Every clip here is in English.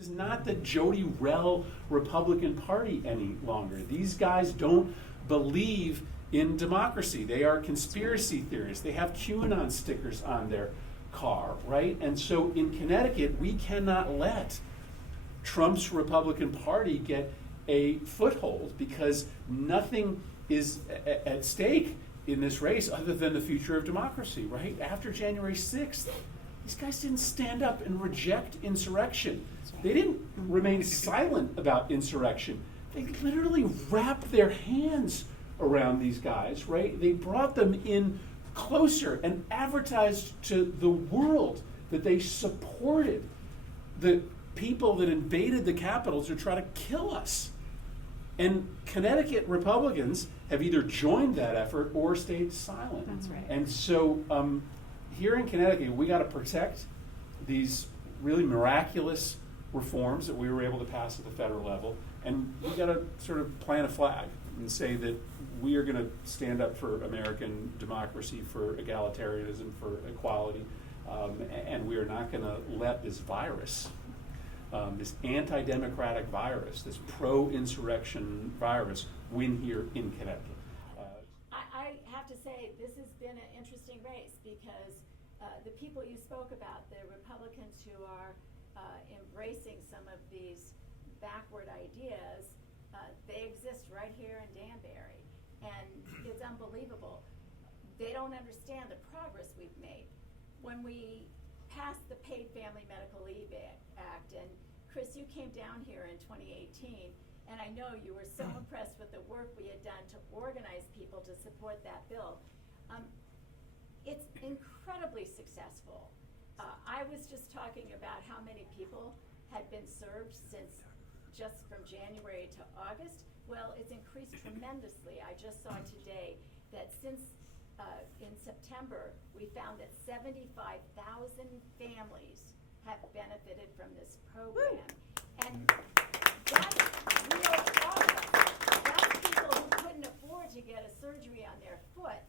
This is not the Jody Rell Republican Party any longer. These guys don't believe in democracy. They are conspiracy theorists. They have QAnon stickers on their car, right? And so in Connecticut, we cannot let Trump's Republican Party get a foothold because nothing is at stake in this race other than the future of democracy, right? After January 6th, these guys didn't stand up and reject insurrection. They didn't remain silent about insurrection. They literally wrapped their hands around these guys, right? They brought them in closer and advertised to the world that they supported the people that invaded the Capitol to try to kill us. And Connecticut Republicans have either joined that effort or stayed silent. That's right. And so here in Connecticut, we got to protect these really miraculous reforms that we were able to pass at the federal level. And we got to sort of plant a flag and say that we are going to stand up for American democracy, for egalitarianism, for equality, and we are not going to let this virus, this anti-democratic virus, this pro-insurrection virus, win here in Connecticut. I have to say, this has been an interesting race because the people you spoke about, the Republicans who are embracing some of these backward ideas, they exist right here in Danbury. And it's unbelievable. They don't understand the progress we've made. When we passed the Paid Family Medical Leave Act, and Chris, you came down here in 2018, and I know you were so impressed with the work we had done to organize people to support that bill. It's incredibly successful. I was just talking about how many people had been served since just from January to August. Well, it's increased tremendously. I just saw today that since in September, we found that 75,000 families have benefited from this program. Woo! And that's real progress. That's people who couldn't afford to get a surgery on their foot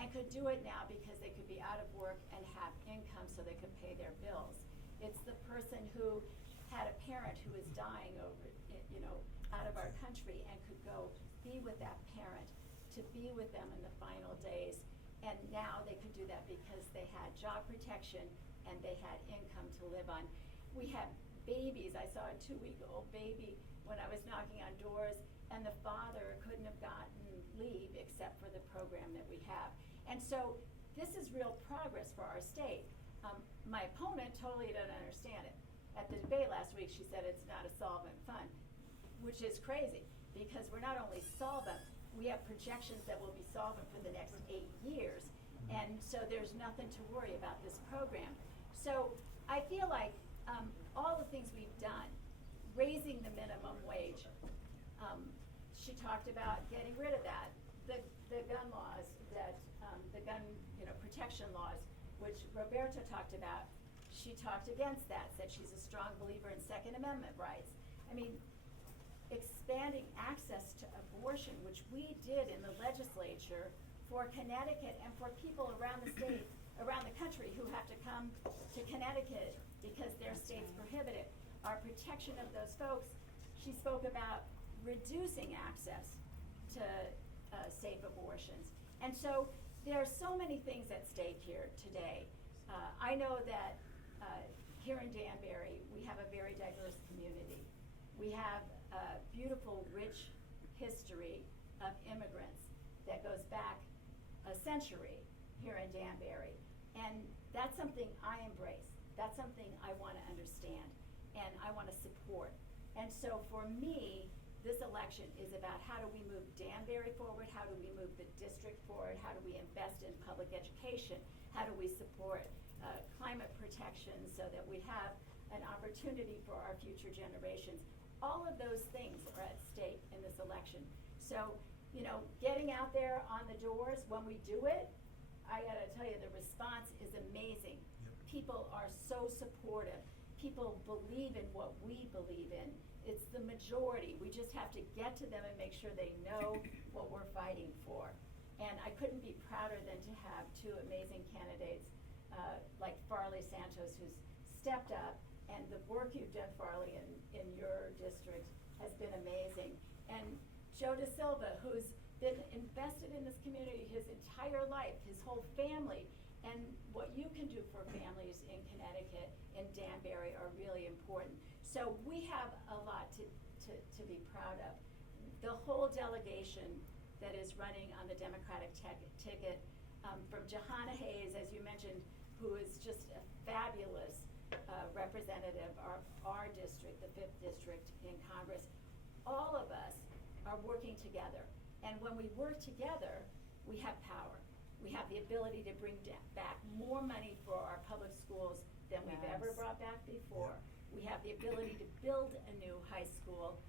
and could do it now because they could be out of work and have income so they could pay their bills. It's the person who had a parent who was dying out of our country and could go be with that parent, to be with them in the final days. And now they could do that because they had job protection and they had income to live on. We had babies. I saw a 2-week-old baby when I was knocking on doors, and the father couldn't have gotten leave except for the program that we have. And so this is real progress for our state. My opponent totally doesn't understand it. At the debate last week, she said it's not a solvent fund, which is crazy because we're not only solvent, we have projections that will be solvent for the next 8 years. And so there's nothing to worry about this program. So I feel like all the things we've done, raising the minimum wage, she talked about getting rid of that, the gun laws, that the gun protection laws, which Roberta talked about. She talked against that, said she's a strong believer in Second Amendment rights. I mean, expanding access to abortion, which we did in the legislature for Connecticut and for people around the state, around the country who have to come to Connecticut because their state's prohibited. Our protection of those folks, she spoke about reducing access to safe abortions. And so there are so many things at stake here today. I know that here in Danbury, we have a very diverse community. We have a beautiful, rich history of immigrants that goes back a century here in Danbury. And that's something I embrace. That's something I want to understand and I want to support. And so for me, this election is about how do we move Danbury forward, how do we move the district forward, how do we invest in public education, how do we support climate protection so that we have an opportunity for our future generations. All of those things are at stake in this election. So, getting out there on the doors, when we do it, I gotta tell you, the response is amazing. Yep. People are so supportive. People believe in what we believe in. It's the majority. We just have to get to them and make sure they know what we're fighting for. And I couldn't be prouder than to have two amazing candidates like Farley Santos, who's stepped up, And the work you've done, Farley, in your district has been amazing. And Joe Da Silva, who's been invested in this community his entire life, his whole family, and what you can do for families in Connecticut and Danbury are really important. So we have a lot to be proud of. The whole delegation that is running on the Democratic ticket, from Johanna Hayes, as you mentioned, who is just a fabulous representative of our district, the 5th district in Congress. All of us are working together. And when we work together, we have power. We have the ability to bring back more money for our public schools than we've ever brought back before. We have the ability to build a new high school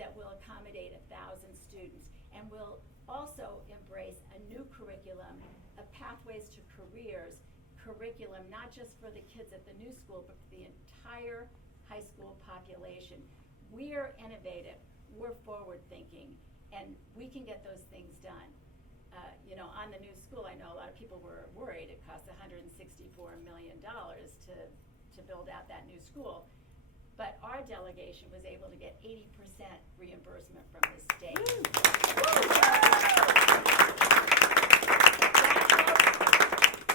that will accommodate 1,000 students, and will also embrace a new curriculum, a pathways to careers curriculum, not just for the kids at the new school, but for the entire high school population. We're innovative, we're forward thinking, and we can get those things done. On the new school, I know a lot of people were worried it cost $164 million to build out that new school. But our delegation was able to get 80% reimbursement from the state.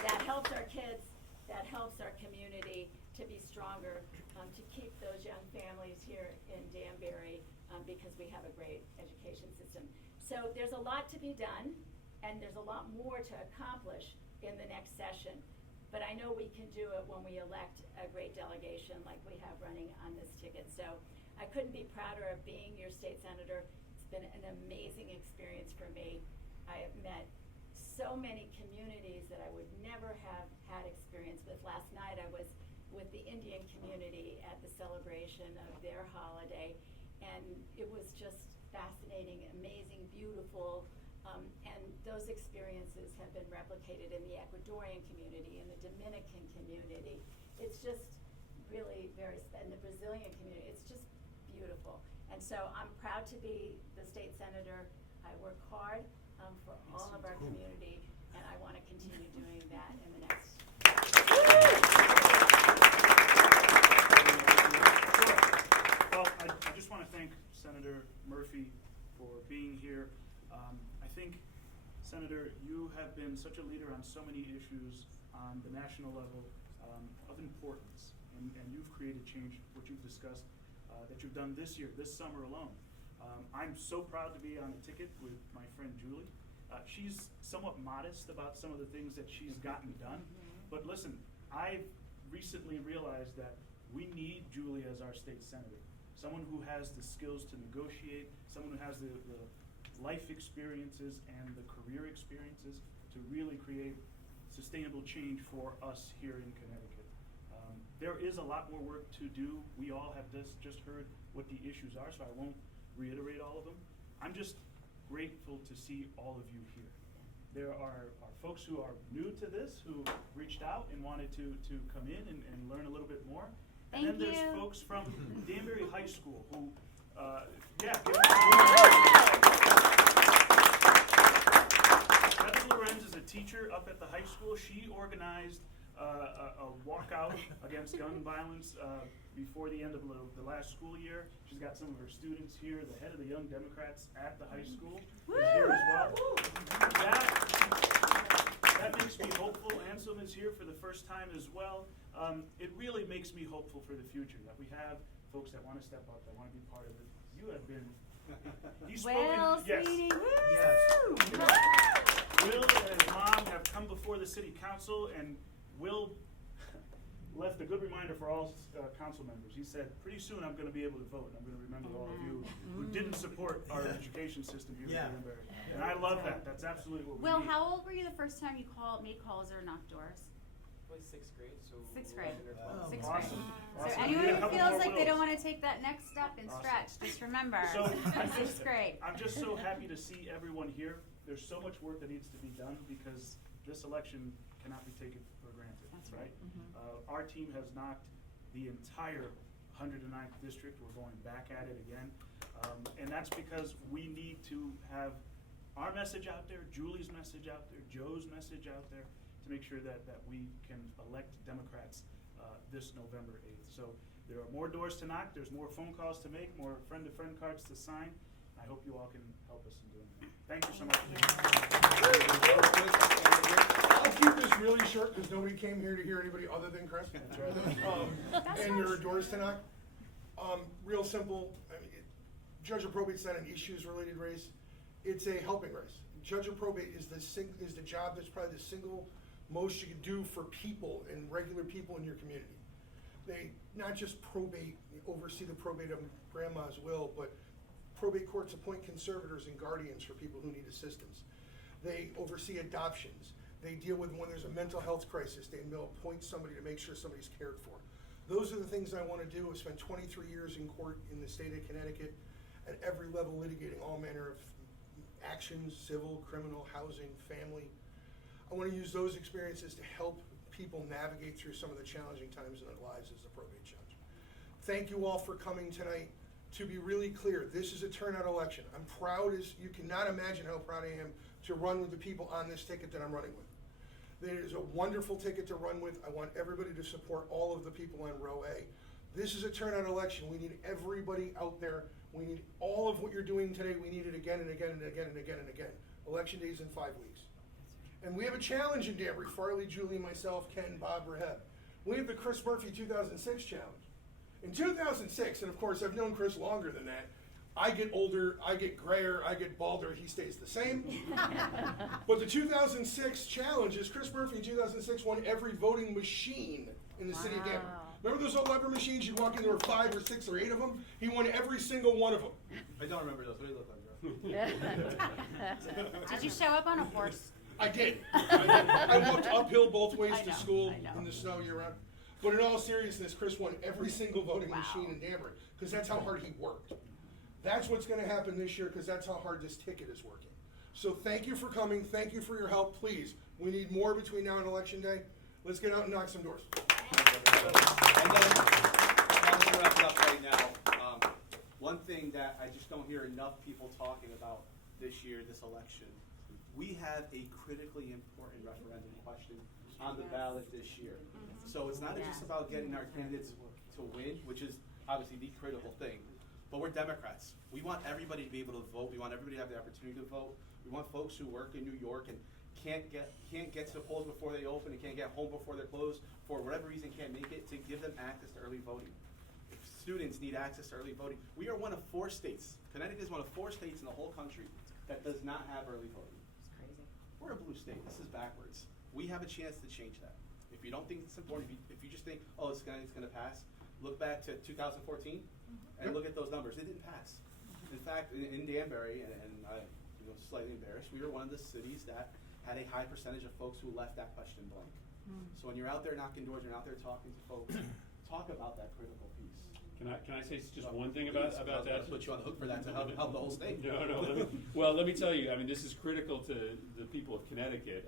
That helps our kids, that helps our community to be stronger, to keep those young families here in Danbury, because we have a great education system. So there's a lot to be done, and there's a lot more to accomplish in the next session. But I know we can do it when we elect a great delegation like we have running on this ticket. So I couldn't be prouder of being your state senator. It's been an amazing experience for me. I have met so many communities that I would never have had experience with. Last night I was with the Indian community at the celebration of their holiday, and it was just fascinating, amazing, beautiful. And those experiences have been replicated in the Ecuadorian community, in the Dominican community. It's just really and the Brazilian community, it's just beautiful. And so I'm proud to be the state senator. I work hard for all of our community, and I want to continue doing that in the next. Well, I just want to thank Senator Murphy for being here. I think, Senator, you have been such a leader on so many issues on the national level of importance, and you've created change, what you've discussed, that you've done this year, this summer alone. I'm so proud to be on the ticket with my friend Julie. She's somewhat modest about some of the things that she's gotten done, but listen, I've recently realized that we need Julie as our state senator, someone who has the skills to negotiate, someone who has the life experiences and the career experiences to really create sustainable change for us here in Connecticut. There is a lot more work to do. We all have just heard what the issues are, so I won't reiterate all of them. I'm just grateful to see all of you here. There are folks who are new to this, who reached out and wanted to come in and learn a little bit more. And then there's folks from Danbury High School who, Heather Lorenz is a teacher up at the high school. She organized a walkout against gun violence before the end of the last school year. She's got some of her students here. The head of the Young Democrats at the high school is here as well. That makes me hopeful. Anselm is here for the first time as well. It really makes me hopeful for the future that we have folks that want to step up, that want to be part of it. You have been. He's spoken. Yes. Will and his mom have come before the city council, and Will left a good reminder for all council members. He said, pretty soon I'm going to be able to vote, and I'm going to remember all of you who didn't support our education system here in Danbury. And I love that. That's absolutely what we need. Will, how old were you the first time you made calls or knocked doors? Probably 6th grade, so 6th grade. 11 or 12. Sixth Awesome. grade. So Awesome. anyone We need a who couple feels more like they don't Wills. want to take that next step and Awesome. stretch, just remember, So I'm 6th grade. I'm just so happy to see everyone here. There's so much work that needs to be done because this election cannot be taken for granted, That's right? right. Our team has knocked the entire 109th district. We're going back at it again. And that's because we need to have our message out there, Julie's message out there, Joe's message out there, to make sure that we can elect Democrats this November 8th. So There are more doors to knock, there's more phone calls to make, more friend-to-friend cards to sign. I hope you all can help us in doing that. Thank you so much. I'll keep this really short because nobody came here to hear anybody other than Chris. And there are doors to knock. Real simple. I mean, judge of probate's not an issues-related race. It's a helping race. Judge of probate is the job that's probably the single most you can do for people and regular people in your community. They not just probate, oversee the probate of grandma's will, but probate courts appoint conservators and guardians for people who need assistance. They oversee adoptions. They deal with when there's a mental health crisis. They will appoint somebody to make sure somebody's cared for. Those are the things I want to do. I've spent 23 years in court in the state of Connecticut at every level litigating all manner of actions, civil, criminal, housing, family. I want to use those experiences to help people navigate through some of the challenging times in their lives as the probate judge. Thank you all for coming tonight. To be really clear, this is a turnout election. I'm proud as you cannot imagine how proud I am to run with the people on this ticket that I'm running with. It is a wonderful ticket to run with. I want everybody to support all of the people on row A. This is a turnout election. We need everybody out there. We need all of what you're doing today. We need it again and again and again and again and again. Election day is in 5 weeks. And we have a challenge in Danbury. Farley, Julie, myself, Ken, Bob, Raheb. We have the Chris Murphy 2006 challenge. In 2006, and of course I've known Chris longer than that, I get older, I get grayer, I get balder, he stays the same. But the 2006 challenge is Chris Murphy in 2006 won every voting machine in the city of Danbury. Remember those old lever machines you walk in, there were 5 or 6 or 8 of them? He won every single one of them. I don't remember those. What do they look like, bro? Did you show up on a horse? I did. I walked uphill both ways I to know, school I know. in the snow year round. But in all seriousness, Chris won every single voting machine in Danbury because that's how hard he worked. That's what's going to happen this year because that's how hard this ticket is working. So thank you for coming. Thank you for your help. Please, we need more between now and Election Day. Let's get out and knock some doors. And then, I'm going to wrap it up right now. One thing that I just don't hear enough people talking about this year, this election, we have a critically important referendum question on the ballot this year. So it's not just about getting our candidates to win, which is obviously the critical thing, but we're Democrats. We want everybody to be able to vote. We want everybody to have the opportunity to vote. We want folks who work in New York and can't get to the polls before they open and can't get home before they're closed, for whatever reason can't make it, to give them access to early voting. If students need access to early voting, we are one of 4 states. Connecticut is one of 4 states in the whole country that does not have early voting. It's crazy. We're a blue state. This is backwards. We have a chance to change that. If you don't think it's important, if you just think, oh, it's gonna pass, look back to 2014 and look at those numbers. It didn't pass. In fact, in Danbury, and I'm slightly embarrassed, we were one of the cities that had a high percentage of folks who left that question blank. So when you're out there knocking doors, you're out there talking to folks, talk about that critical piece. Can I say just one thing about that? Put you on the hook for that to help the whole state. No. Let me tell you. I mean, this is critical to the people of Connecticut.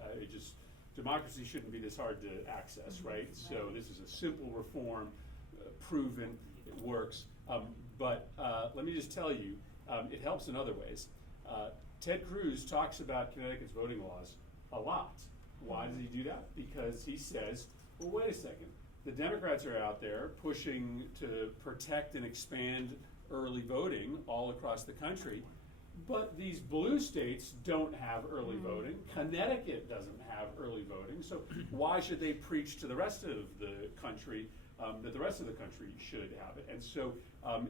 Democracy shouldn't be this hard to access, right? So this is a simple reform, proven, it works. But let me just tell you, it helps in other ways. Ted Cruz talks about Connecticut's voting laws a lot. Why does he do that? Because he says, well, wait a second. The Democrats are out there pushing to protect and expand early voting all across the country, but these blue states don't have early voting. Connecticut doesn't have early voting, so why should they preach to the rest of the country that the rest of the country should have it? And so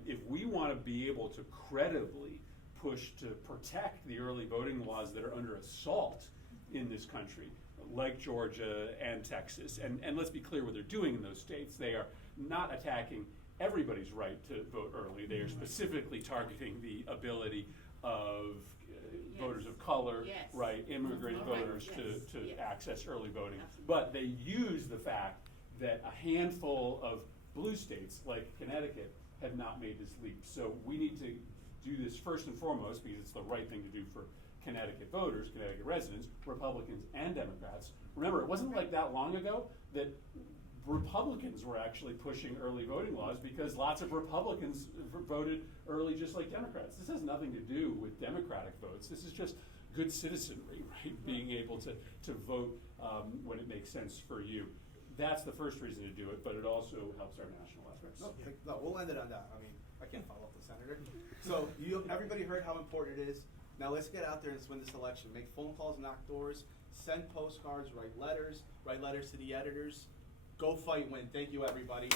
if we want to be able to credibly push to protect the early voting laws that are under assault in this country, like Georgia and Texas, and let's be clear what they're doing in those states. They are not attacking everybody's right to vote early. They are specifically targeting the ability of voters of color, right, immigrant voters to access early voting. But they use the fact that a handful of blue states, like Connecticut, have not made this leap. So we need to do this first and foremost because it's the right thing to do for Connecticut voters, Connecticut residents, Republicans and Democrats. Remember, it wasn't like that long ago that Republicans were actually pushing early voting laws because lots of Republicans voted early just like Democrats. This has nothing to do with Democratic votes. This is just good citizenry, right? Being able to vote when it makes sense for you. that's the first reason to do it, but it also helps our national efforts. No, we'll end it on that. I mean, I can't follow up the senator. So everybody heard how important it is. Now let's get out there and let's win this election. Make phone calls, knock doors, send postcards, write letters to the editors. Go fight, win. Thank you, everybody.